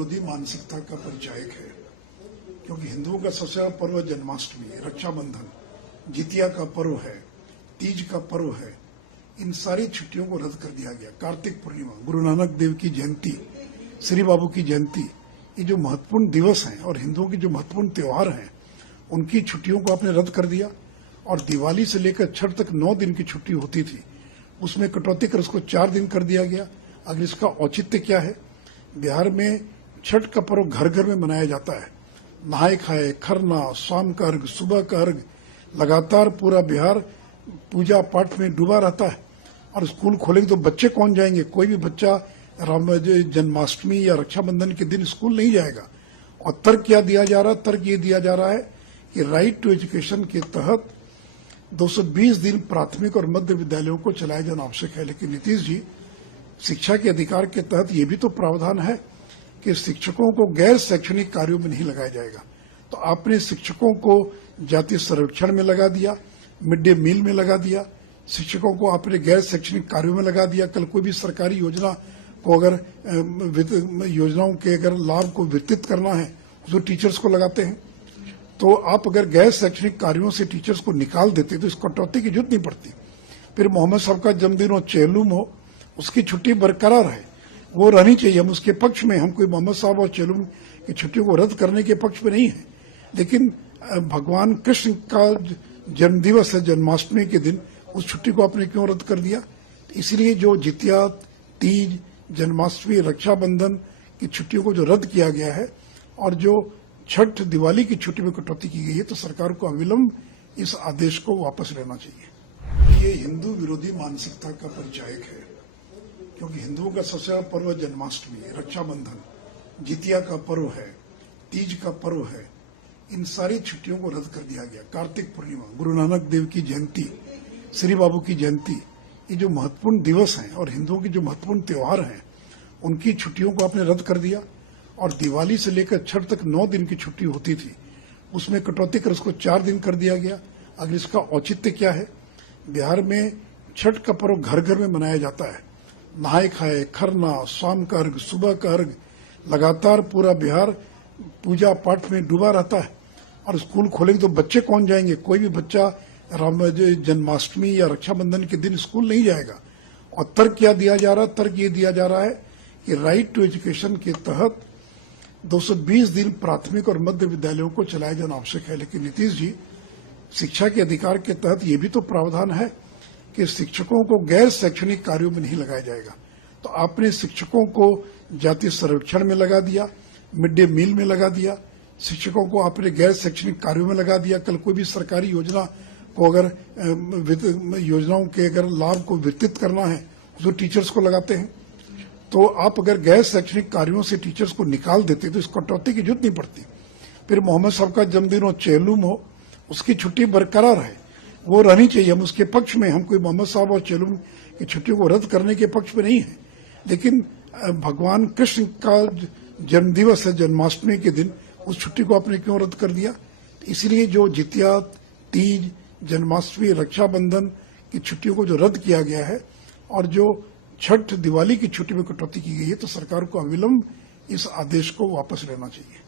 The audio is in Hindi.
विरोधी मानसिकता का परिचायक है, क्योंकि हिंदुओं का सबसे बड़ा पर्व है जन्माष्टमी, रक्षाबंधन, जितिया का पर्व है, तीज का पर्व है। इन सारी छुट्टियों को रद्द कर दिया गया। कार्तिक पूर्णिमा, गुरु नानक देव की जयंती, श्री बाबू की जयंती, ये जो महत्वपूर्ण दिवस हैं और हिंदुओं के जो महत्वपूर्ण त्योहार हैं, उनकी छुट्टियों को आपने रद्द कर दिया। और दिवाली से लेकर छठ तक 9 दिन की छुट्टी होती थी, उसमें कटौती कर उसको 4 दिन कर दिया गया। अगर इसका औचित्य क्या है? बिहार में छठ का पर्व घर घर में मनाया जाता है। नहाए खाए, खरना, शाम का अर्घ, सुबह का अर्घ, लगातार पूरा बिहार पूजा पाठ में डूबा रहता है। और स्कूल खोलेंगे तो बच्चे कौन जाएंगे? कोई भी बच्चा जन्माष्टमी या रक्षाबंधन के दिन स्कूल नहीं जाएगा। और तर्क क्या दिया जा रहा है? तर्क ये दिया जा रहा है कि राइट टू एजुकेशन के तहत 220 दिन प्राथमिक और मध्य विद्यालयों को चलाया जाना आवश्यक है। लेकिन नीतीश जी, शिक्षा के अधिकार के तहत ये भी तो प्रावधान है कि शिक्षकों को गैर शैक्षणिक कार्यों में नहीं लगाया जाएगा। तो आपने शिक्षकों को जातीय सर्वेक्षण में लगा दिया, मिड डे मील में लगा दिया, शिक्षकों को आपने गैर शैक्षणिक कार्यों में लगा दिया। कल कोई भी सरकारी योजना को अगर योजनाओं के अगर लाभ को वितरित करना है तो टीचर्स को लगाते हैं। तो आप अगर गैर शैक्षणिक कार्यों से टीचर्स को निकाल देते तो इस कटौती की जरूरत नहीं पड़ती। फिर मोहम्मद साहब का जन्मदिन हो, चेलुम हो, उसकी छुट्टी बरकरार है, वो रहनी चाहिए। हम उसके पक्ष में, हम कोई मोहम्मद साहब और चेलुम की छुट्टियों को रद्द करने के पक्ष में नहीं है। लेकिन भगवान कृष्ण का जन्मदिवस है, जन्माष्टमी के दिन, उस छुट्टी को आपने क्यों रद्द कर दिया? इसलिए जो जितिया, तीज, जन्माष्टमी, रक्षाबंधन की छुट्टियों को जो रद्द किया गया है और जो छठ, दिवाली की छुट्टी में कटौती की गई है, तो सरकार को अविलंब इस आदेश को वापस लेना चाहिए। ये हिंदू विरोधी मानसिकता का परिचायक है, क्योंकि हिंदुओं का सबसे बड़ा पर्व है जन्माष्टमी, रक्षाबंधन, जितिया का पर्व है, तीज का पर्व है। इन सारी छुट्टियों को रद्द कर दिया गया। कार्तिक पूर्णिमा, गुरु नानक देव की जयंती, श्री बाबू की जयंती, ये जो महत्वपूर्ण दिवस हैं और हिंदुओं के जो महत्वपूर्ण त्योहार हैं, उनकी छुट्टियों को आपने रद्द कर दिया। और दिवाली से लेकर छठ तक 9 दिन की छुट्टी होती थी, उसमें कटौती कर उसको 4 दिन कर दिया गया। अगर इसका औचित्य क्या है? बिहार में छठ का पर्व घर घर में मनाया जाता है। नहाए खाए, खरना, शाम का अर्घ, सुबह का अर्घ, लगातार पूरा बिहार पूजा पाठ में डूबा रहता है। और स्कूल खोलेंगे तो बच्चे कौन जाएंगे? कोई भी बच्चा जन्माष्टमी या रक्षाबंधन के दिन स्कूल नहीं जाएगा। और तर्क क्या दिया जा रहा है? तर्क ये दिया जा रहा है कि राइट टू एजुकेशन के तहत 220 दिन प्राथमिक और मध्य विद्यालयों को चलाया जाना आवश्यक है। लेकिन नीतीश जी, शिक्षा के अधिकार के तहत ये भी तो प्रावधान है कि शिक्षकों को गैर शैक्षणिक कार्यों में नहीं लगाया जाएगा। तो आपने शिक्षकों को जातीय सर्वेक्षण में लगा दिया, मिड डे मील में लगा दिया, शिक्षकों को आपने गैर शैक्षणिक कार्यों में लगा दिया। कल कोई भी सरकारी योजना को अगर योजनाओं के अगर लाभ को वितरित करना है तो टीचर्स को लगाते हैं। तो आप अगर गैर शैक्षणिक कार्यों से टीचर्स को निकाल देते तो इस कटौती की जरूरत नहीं पड़ती। फिर मोहम्मद साहब का जन्मदिन हो, चेलुम हो, उसकी छुट्टी बरकरार है, वो रहनी चाहिए। हम उसके पक्ष में, हम कोई मोहम्मद साहब और चेलुम की छुट्टियों को रद्द करने के पक्ष में नहीं है। लेकिन भगवान कृष्ण का जन्मदिवस है, जन्माष्टमी के दिन, उस छुट्टी को आपने क्यों रद्द कर दिया? इसलिए जो जितिया, तीज, जन्माष्टमी, रक्षाबंधन की छुट्टियों को जो रद्द किया गया है और जो छठ, दिवाली की छुट्टी में कटौती की गई है, तो सरकार को अविलंब इस आदेश को वापस लेना चाहिए।